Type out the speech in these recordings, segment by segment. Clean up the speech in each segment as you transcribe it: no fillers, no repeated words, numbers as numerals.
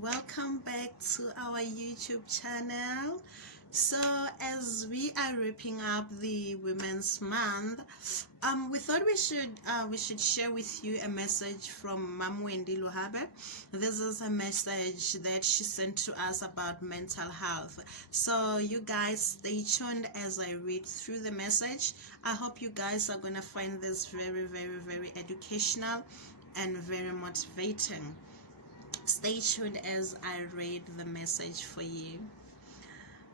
Welcome back to our YouTube channel. So as we are wrapping up the Women's Month, we thought we should share with you a message from Mam Wendy Luhabe. This is a message that she sent to us about mental health. So you guys stay tuned as I read through the message. I hope you guys are gonna find this very educational and very motivating. Stay tuned as I read the message for you.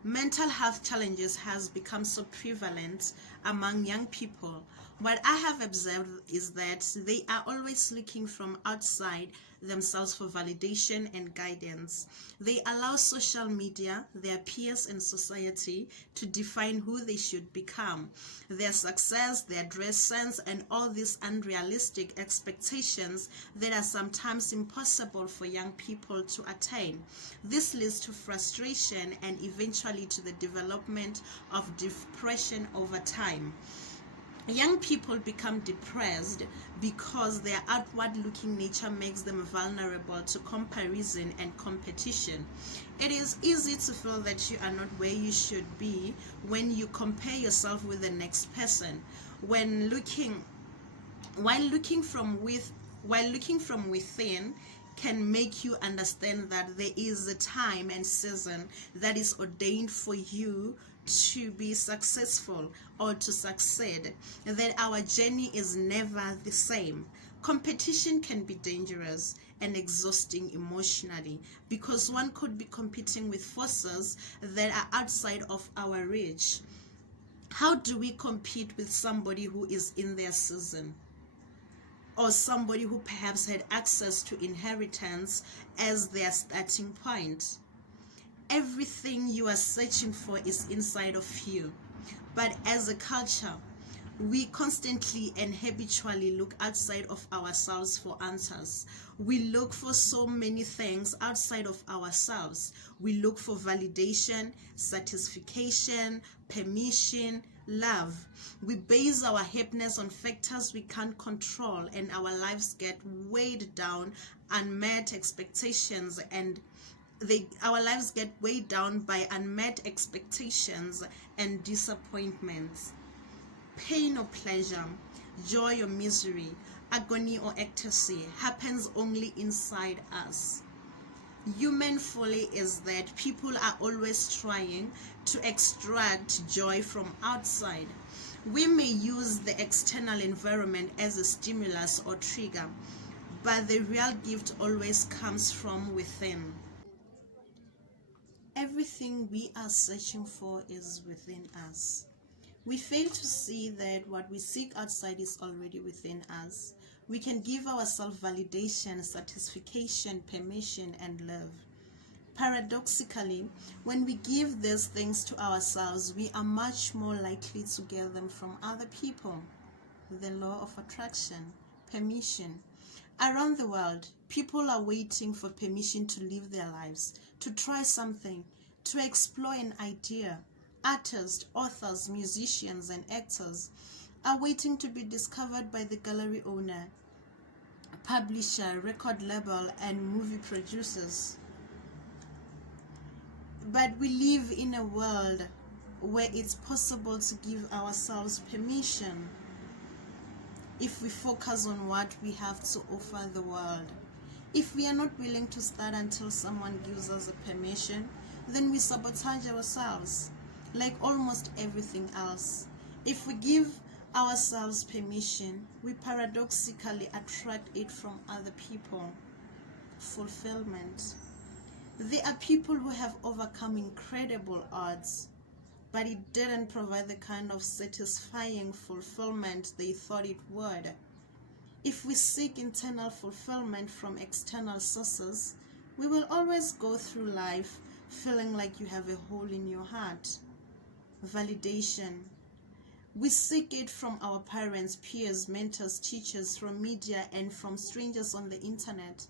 Mental health challenges has become so prevalent among young people. What I have observed is that they are always looking from outside themselves for validation and guidance. They allow social media, their peers in society, to define who they should become. Their success, their dress sense, and all these unrealistic expectations that are sometimes impossible for young people to attain. This leads to frustration and eventually to the development of depression over time. Young people become depressed because their outward-looking nature makes them vulnerable to comparison and competition. It is easy to feel that you are not where you should be when you compare yourself with the next person. While looking from within can make you understand that there is a time and season that is ordained for you to be successful or to succeed, that our journey is never the same. Competition can be dangerous and exhausting emotionally because one could be competing with forces that are outside of our reach. How do we compete with somebody who is in their season? Or somebody who perhaps had access to inheritance as their starting point? Everything you are searching for is inside of you. But as a culture, we constantly and habitually look outside of ourselves for answers. We look for so many things outside of ourselves. We look for validation, satisfaction, permission, love. We base our happiness on factors we can't control, and our lives get weighed down unmet expectations our lives get weighed down by unmet expectations and disappointments. Pain or pleasure, joy or misery, agony or ecstasy happens only inside us. Human folly is that people are always trying to extract joy from outside. We may use the external environment as a stimulus or trigger, but the real gift always comes from within. Everything we are searching for is within us. We fail to see that what we seek outside is already within us. We can give ourselves validation, satisfaction, permission, and love. Paradoxically, when we give these things to ourselves, we are much more likely to get them from other people. The law of attraction, permission. Around the world, people are waiting for permission to live their lives, to try something, to explore an idea. Artists, authors, musicians, and actors are waiting to be discovered by the gallery owner, publisher, record label, and movie producers. But we live in a world where it's possible to give ourselves permission if we focus on what we have to offer the world. If we are not willing to start until someone gives us a permission, then we sabotage ourselves, like almost everything else. If we give ourselves permission, we paradoxically attract it from other people. Fulfillment. There are people who have overcome incredible odds, but it didn't provide the kind of satisfying fulfillment they thought it would. If we seek internal fulfillment from external sources, we will always go through life feeling like you have a hole in your heart. Validation. We seek it from our parents, peers, mentors, teachers, from media, and from strangers on the internet.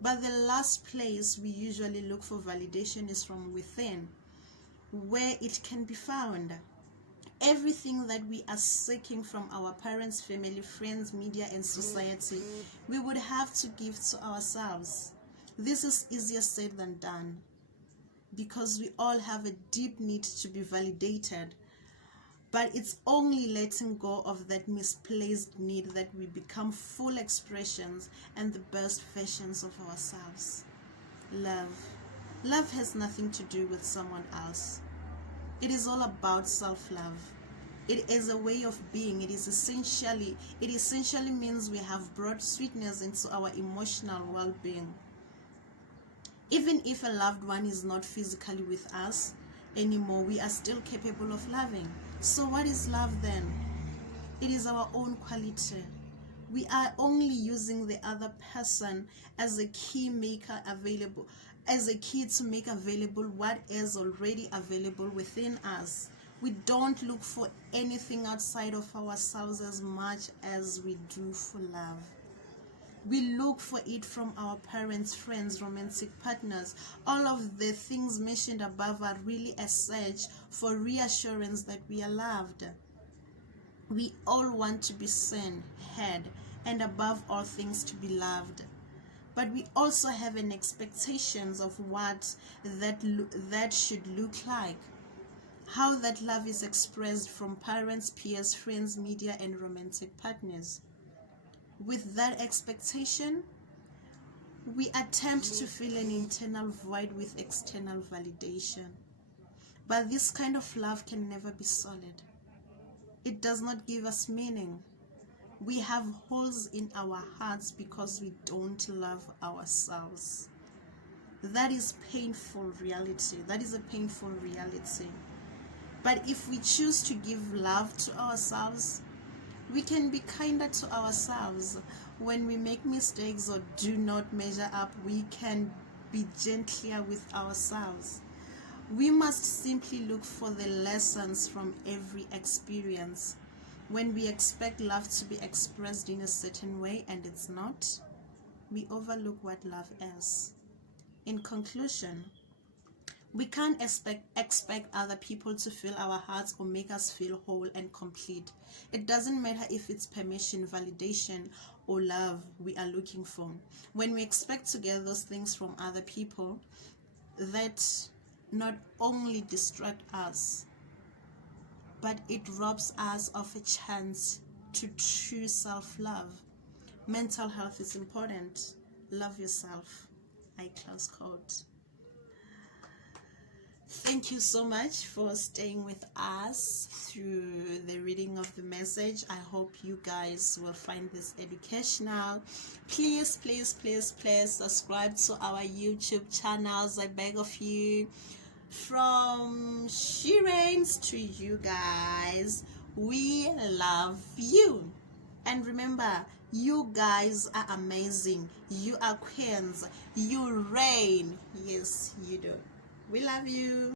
But the last place we usually look for validation is from within, where it can be found. Everything that we are seeking from our parents, family, friends, media, and society, we would have to give to ourselves. This is easier said than done, because we all have a deep need to be validated. But it's only letting go of that misplaced need that we become full expressions and the best versions of ourselves. Love has nothing to do with someone else. It is all about self-love. It is a way of being. It essentially means we have brought sweetness into our emotional well-being. Even if a loved one is not physically with us anymore, we are still capable of loving. So what is love then? It is our own quality. We are only using the other person as a key maker available, as a key to make available what is already available within us. We don't look for anything outside of ourselves as much as we do for love. We look for it from our parents, friends, romantic partners. All of the things mentioned above are really a search for reassurance that we are loved. We all want to be seen, heard, and above all things to be loved. But we also have an expectations of what that should look like. How that love is expressed from parents, peers, friends, media, and romantic partners. With that expectation, we attempt to fill an internal void with external validation. But this kind of love can never be solid. It does not give us meaning. We have holes in our hearts because we don't love ourselves. That is painful reality. That is a painful reality. But if we choose to give love to ourselves, we can be kinder to ourselves. When we make mistakes or do not measure up, we can be gentler with ourselves. We must simply look for the lessons from every experience. When we expect love to be expressed in a certain way and it's not, we overlook what love is. In conclusion, we can't expect other people to fill our hearts or make us feel whole and complete. It doesn't matter if it's permission, validation, or love we are looking for. When we expect to get those things from other people, that not only distract us, but it robs us of a chance to true self-love. Mental health is important. Love yourself. I close quote. Thank you so much for staying with us through the reading of the message. I hope you guys will find this educational. Please subscribe to our YouTube channels. I beg of you. From Shirens to you guys, we love you. And remember, you guys are amazing. You are queens. You reign. Yes, you do. We love you.